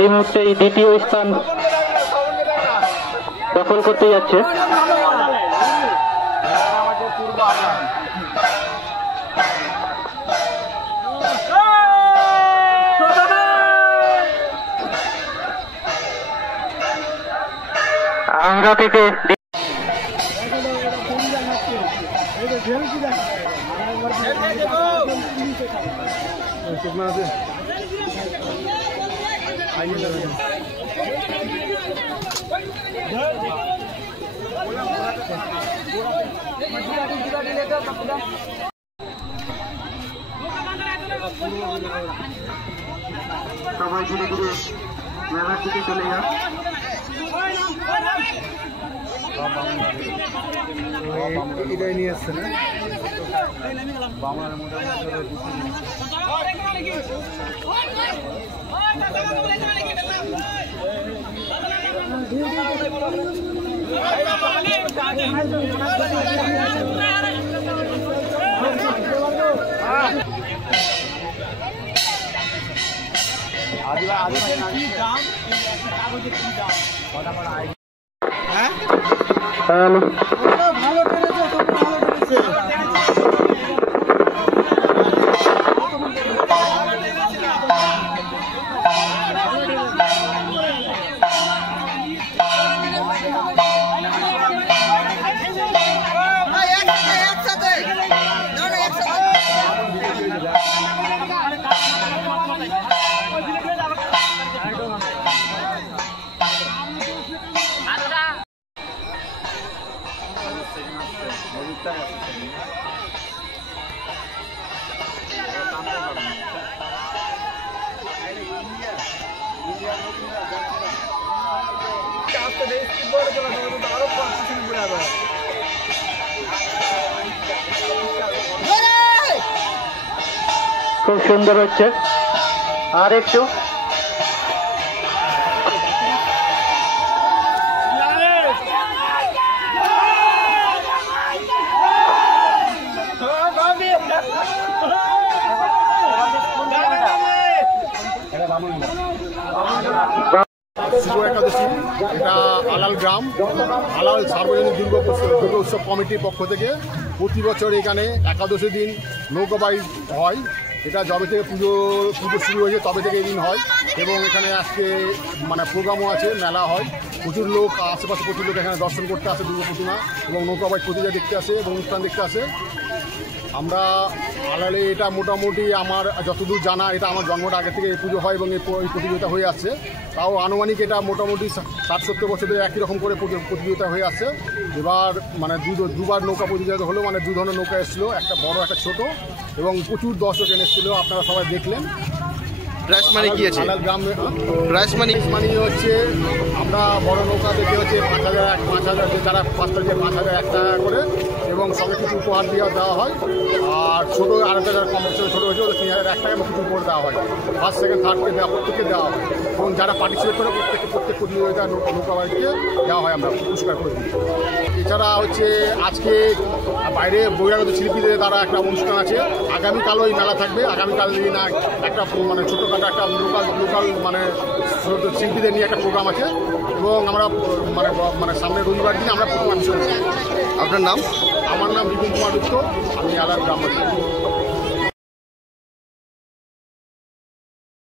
এই মুহূর্তে দ্বিতীয় স্থান দখল করতে যাচ্ছে আংরা থেকে। সবাই ধীরে ধীরে মেলার দিকে চলে যান। এটাই নিয়ে আসছে না খুব সুন্দর হচ্ছে। আর একটু শুভ একাদশী, এটা আলাল গ্রাম আলাল সার্বজনীন দুর্গা উৎসব কমিটির পক্ষ থেকে প্রতি বছর এখানে একাদশী দিন নৌকা বাইচ হয়। এটা যবে থেকে পুজো শুরু হয়েছে তবে থেকে এই দিন হয় এবং এখানে আজকে মানে প্রোগ্রামও আছে, মেলা হয়, প্রচুর লোক আশেপাশে প্রচুর লোক এখানে দর্শন করতে আসে দুর্গা প্রতিমা এবং নৌকা বাইচ প্রতিযোগিতা দেখতে আসে এবং অনুষ্ঠান দেখতে আসে। আমরা আলালে এটা মোটামুটি আমার যতদূর জানা এটা আমার জন্মটা আগে থেকে এই পুজো হয় এবং এই প্রতিযোগিতা হয়ে আসছে। তাও আনুমানিক এটা মোটামুটি 60-70 বছর ধরে একই রকম করে প্রতিযোগিতা হয়ে আসছে। এবার মানে দুবার নৌকা প্রতিযোগিতা হলো, মানে 2 ধরনের নৌকা এসেছিলো, একটা বড় একটা ছোট, এবং প্রচুর দর্শক এসেছিলো, আপনারা সবাই দেখলেন। প্রাইস মানি কি আছে? গ্রামে প্রাইস মানি হচ্ছে আমরা বড় নৌকা দেখে হচ্ছে 5,000 যারা ফার্স্ট হচ্ছে 5,000 1 টাকা করে এবং সঙ্গে কিছু উপহার দেওয়া হয়। আর ছোটো আরেকটা যারা কম্পিটিশন ছোটো হয়েছে ওদের 3,000 1 টাকা কিছু উপহার দেওয়া হয়। ফার্স্ট সেকেন্ড থার্ডকে প্রত্যেককে দেওয়া হয় এবং যারা পার্টিসিপেট করে প্রত্যেক প্রতিযোগিতা নৌকা বাড়িতে দেওয়া হয়, আমরা পুরস্কার করে দিই। এছাড়া হচ্ছে আজকে বাইরে বহিরাগত শিল্পীদের দ্বারা একটা অনুষ্ঠান আছে, আগামীকালও এই মেলা থাকবে। আগামীকাল দিন একটা মানে ছোটোখাটো একটা লোকাল মানে শিল্পীদের নিয়ে একটা প্রোগ্রাম আছে এবং আমরা মানে সামনে রবিবার দিন আমরা প্রোগ্রাম শুরু করছি। আপনার নাম? আমার নাম বিপিন কুমার দত্ত, আমি আলার গ্রামবাসী।